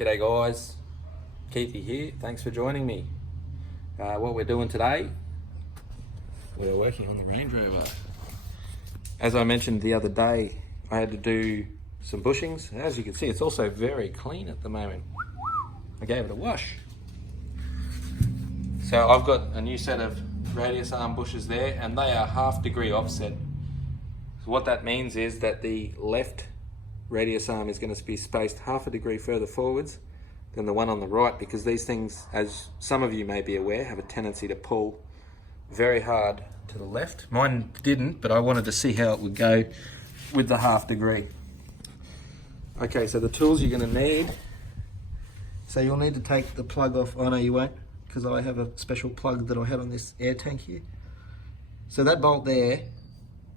G'day guys, Keithy here, thanks for joining me. What we're doing today, we're working on the Range Rover. As I mentioned the other day, I had to do some bushings. As you can see, it's also very clean at the moment. I gave it a wash. So I've got a new set of radius arm bushes there, and they are 1/2 degree offset. So what that means is that the left radius arm is going to be spaced 1/2 degree further forwards than the one on the right, because these things, as some of you may be aware, have a tendency to pull very hard to the left. Mine didn't, but I wanted to see how it would go with the 1/2 degree. Okay, so the tools you're going to need. So you'll need to take the plug off. Oh no, you won't, because I have a special plug that I had on this air tank here. So that bolt there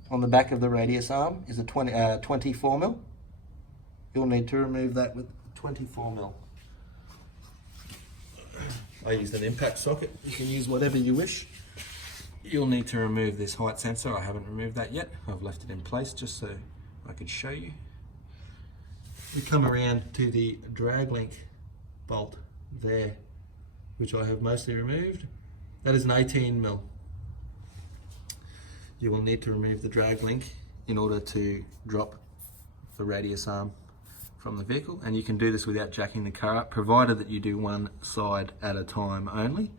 on the back of the radius arm is a 24mm. You'll need to remove that with 24mm. I used an impact socket. You can use whatever you wish. You'll need to remove this height sensor. I haven't removed that yet. I've left it in place just so I could show you. We come around to the drag link bolt there, which I have mostly removed. That is an 18mm. You will need to remove the drag link in order to drop the radius arm from the vehicle, and you can do this without jacking the car up, provided that you do one side at a time only.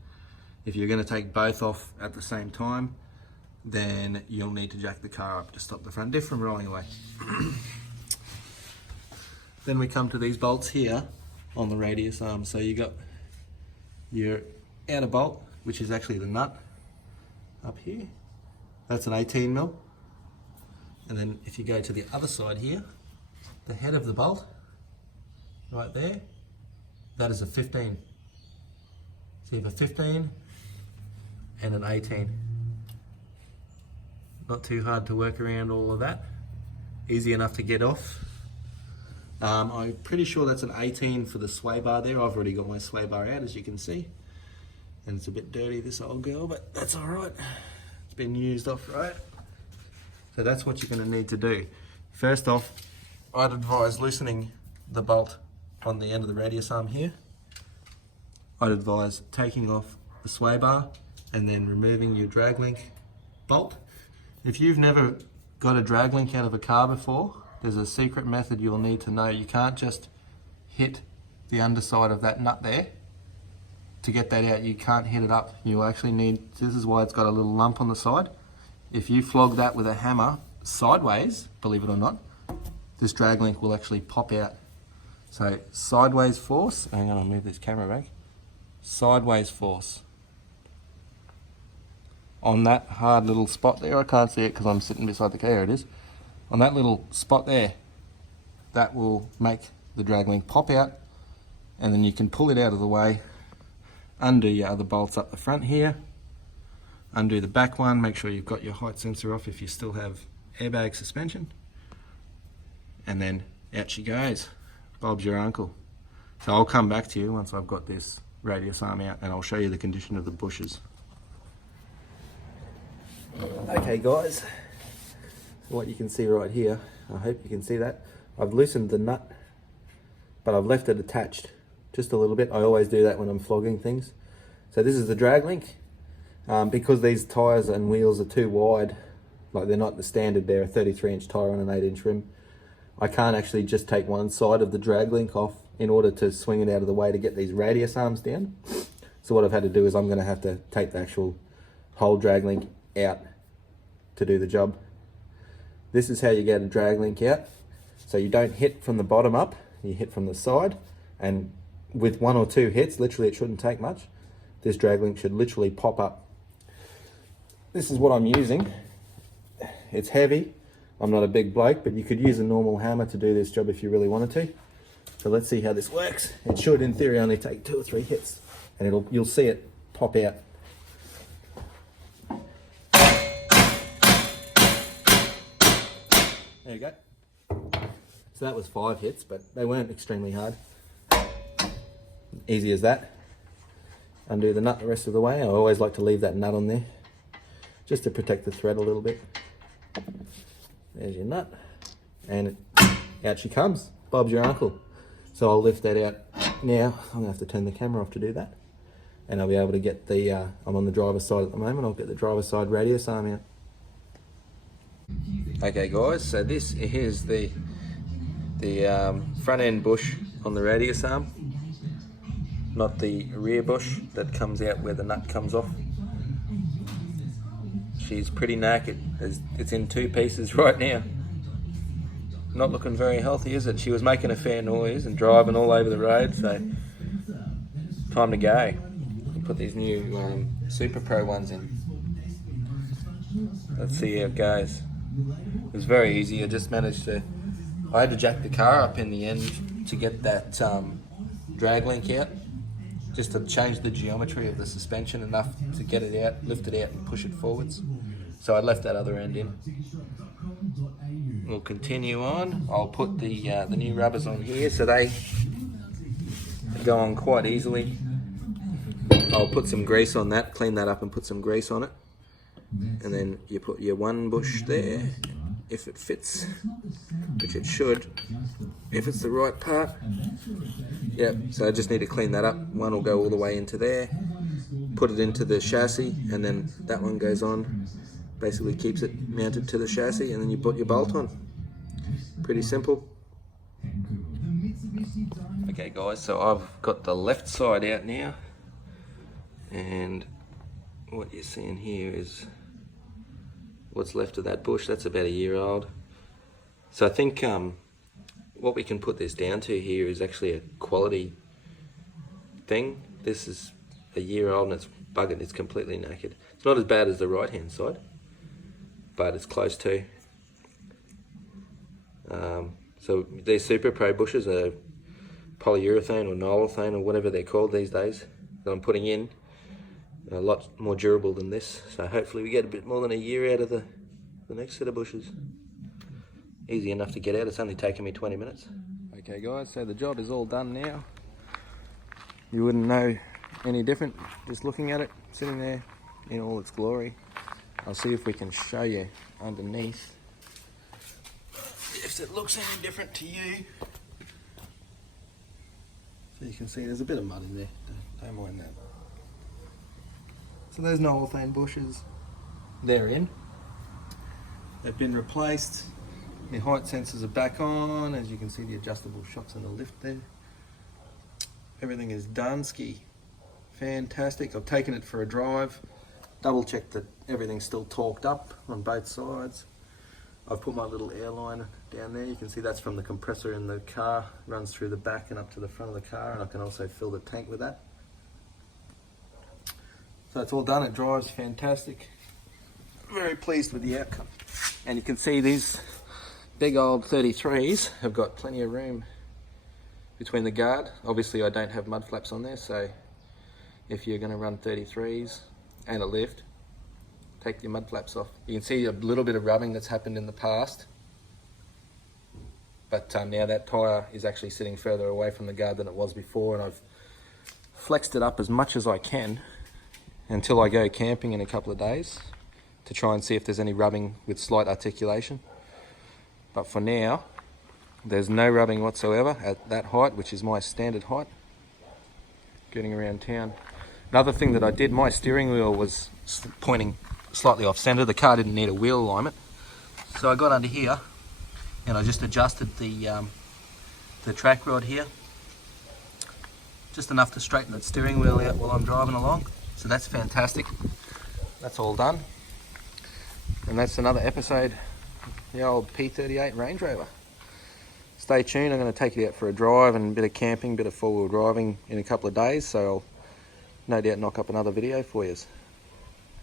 If you're going to take both off at the same time, then you'll need to jack the car up to stop the front diff from rolling away. Then we come to these bolts here on the radius arm. So you got your outer bolt, which is actually the nut up here. That's an 18mm. And then if you go to the other side here, the head of the bolt, right there, that is a 15. So you have a 15 and an 18. Not too hard to work around all of that. Easy enough to get off. I'm pretty sure that's an 18 for the sway bar there. I've already got my sway bar out, as you can see. And it's a bit dirty, this old girl, but that's all right. It's been used off, right? So that's what you're gonna need to do. First off, I'd advise loosening the bolt on the end of the radius arm here. I'd advise taking off the sway bar and then removing your drag link bolt. If you've never got a drag link out of a car before, there's a secret method you'll need to know. You can't just hit the underside of that nut there to get that out. You can't hit it up. You'll actually need, this is why it's got a little lump on the side. If you flog that with a hammer sideways, believe it or not, this drag link will actually pop out. So sideways force, hang on, I'll move this camera back. Sideways force on that hard little spot there. I can't see it because I'm sitting beside the car. Here it is. On that little spot there, that will make the drag link pop out, and then you can pull it out of the way, undo your other bolts up the front here, undo the back one, make sure you've got your height sensor off if you still have airbag suspension, and then out she goes. Bob's your uncle. So I'll come back to you once I've got this radius arm out, and I'll show you the condition of the bushes. Okay guys, so what you can see right here, I hope you can see that, I've loosened the nut, but I've left it attached just a little bit. I always do that when I'm flogging things. So this is the drag link. Because these tyres and wheels are too wide, like they're not the standard, they're a 33-inch tyre on an 8-inch rim, I can't actually just take one side of the drag link off in order to swing it out of the way to get these radius arms down. So what I've had to do is I'm going to have to take the actual whole drag link out to do the job. This is how you get a drag link out. So you don't hit from the bottom up, you hit from the side, and with 1 or 2 hits, literally it shouldn't take much, this drag link should literally pop up. This is what I'm using. It's heavy. I'm not a big bloke, but you could use a normal hammer to do this job if you really wanted to. So let's see how this works. It should, in theory, only take 2 or 3 hits, and you'll see it pop out. There you go. So that was 5 hits, but they weren't extremely hard. Easy as that. Undo the nut the rest of the way. I always like to leave that nut on there, just to protect the thread a little bit. There's your nut, and out she comes. Bob's your uncle. So I'll lift that out Now I'm going to have to turn the camera off to do that, and I'll be able to get the, I'm on the driver's side at the moment, I'll get the driver's side radius arm out. Okay guys, so this is the front end bush on the radius arm, not the rear bush that comes out where the nut comes off. She's pretty knackered. It's in two pieces right now. Not looking very healthy, is it? She was making a fair noise and driving all over the road, so time to go. Put these new Super Pro ones in. Let's see how it goes. It was very easy. I just managed to, I had to jack the car up in the end to get that drag link out, just to change the geometry of the suspension enough to get it out, lift it out and push it forwards. So I left that other end in. We'll continue on. I'll put the new rubbers on here so they go on quite easily. I'll put some grease on that, clean that up and put some grease on it. And then you put your one bush there, if it fits, which it should, if it's the right part. Yep, so I just need to clean that up. One will go all the way into there, put it into the chassis, and then that one goes on. Basically keeps it mounted to the chassis, and then you put your bolt on. Pretty simple. Okay guys, so I've got the left side out now, and what you're seeing here is what's left of that bush. That's about a year old. So I think what we can put this down to here is actually a quality thing. This is a year old and it's buggered, it's completely knackered. It's not as bad as the right hand side, but it's close to. So these Super Pro bushes are polyurethane or nylurethane or whatever they're called these days that I'm putting in. A lot more durable than this, so hopefully we get a bit more than a year out of the next set of bushes. Easy enough to get out, it's only taken me 20 minutes. Okay guys, so the job is all done now. You wouldn't know any different just looking at it, sitting there in all its glory. I'll see if we can show you underneath if it looks any different to you. So you can see there's a bit of mud in there, don't mind that. So those nylurethane bushes, they're in. They've been replaced. The height sensors are back on. As you can see, the adjustable shocks and the lift there. Everything is done, ski. Fantastic. I've taken it for a drive. Double checked that everything's still torqued up on both sides. I've put my little airline down there. You can see that's from the compressor in the car. Runs through the back and up to the front of the car, and I can also fill the tank with that. So it's all done, it drives fantastic. Very pleased with the outcome. And you can see these big old 33s have got plenty of room between the guard. Obviously I don't have mud flaps on there, so if you're going to run 33s and a lift, take your mud flaps off. You can see a little bit of rubbing that's happened in the past, but now that tyre is actually sitting further away from the guard than it was before, and I've flexed it up as much as I can until I go camping in a couple of days to try and see if there's any rubbing with slight articulation. But for now, there's no rubbing whatsoever at that height, which is my standard height, getting around town. Another thing that I did, my steering wheel was pointing slightly off centre. The car didn't need a wheel alignment. So I got under here and I just adjusted the track rod here, just enough to straighten that steering wheel out while I'm driving along. So that's fantastic. That's all done. And that's another episode of the old P38 Range Rover. Stay tuned, I'm going to take it out for a drive and a bit of camping, a bit of four-wheel driving in a couple of days, so I'll no doubt knock up another video for you.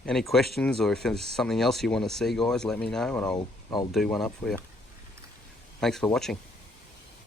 Any questions, or if there's something else you want to see, guys, let me know and I'll do one up for you. Thanks for watching.